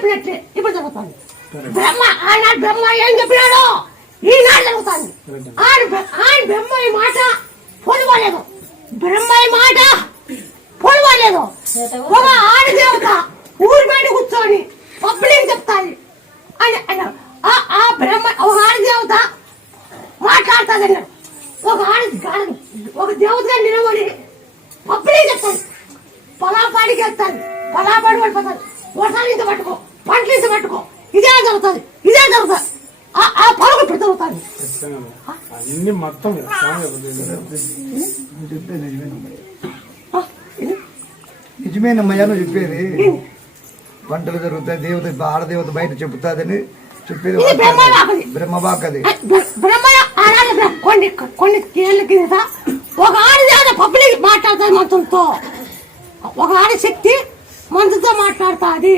చెప్పినట్లే ఇప్పుడు జరుగుతుంది. బ్రహ్మ ఆనాడు బ్రహ్మ ఏం చెప్పినాడు ఈనాడు జరుగుతుంది. ఆయన బ్రహ్మ మాట పొలవలేదు, బ్రహ్మ మాట పొలవలేదు. ఒక ఆడదేవత ఊరి బయట కూర్చొని పబ్లిక్ చెప్తాది అని ఆ బ్రహ్మ ఒక ఆడదేవత మాట్లాడుతుంది అన్నాడు. ఒక దేవతగా నిలబడి పబ్లిక్ చెప్తాది, పొలాపాడికి వెళ్తాను, పొలాపాడి పడిపోతాను, వర్షాలు ఇంత పట్టుకో, పంటలు ఇంత పట్టుకో, ఇదే జరుగుతుంది. ఆ పొలం ఇప్పుడు జరుగుతుంది. అన్ని మొత్తం నిజమేనమ్మయ్యా నువ్వు చెప్పేది. పంటలు జరుగుతాయి, దేవత ఆడదేవత బయట చెబుతాదని చెప్పేది బ్రహ్మబాకది. కొన్ని ఏళ్ళ కింద ఒక ఆడదేవత పబ్లిక్ మాట్లాడుతుంది మనుషులతో, ఒక ఆడశక్తి మనుషులతో మాట్లాడుతుంది.